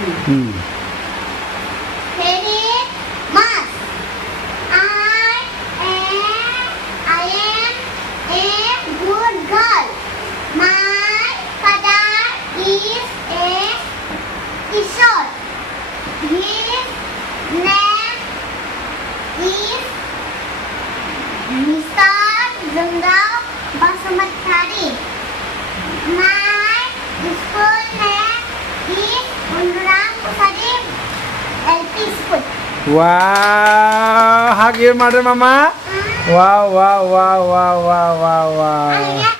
Credit must. I am a good girl. My father is a teacher. His name is Mr. Basumatary. My school name is ondwng LP School. Wow! Hug your mother, Mama. Wow, wow, wow, wow, wow, wow, wow.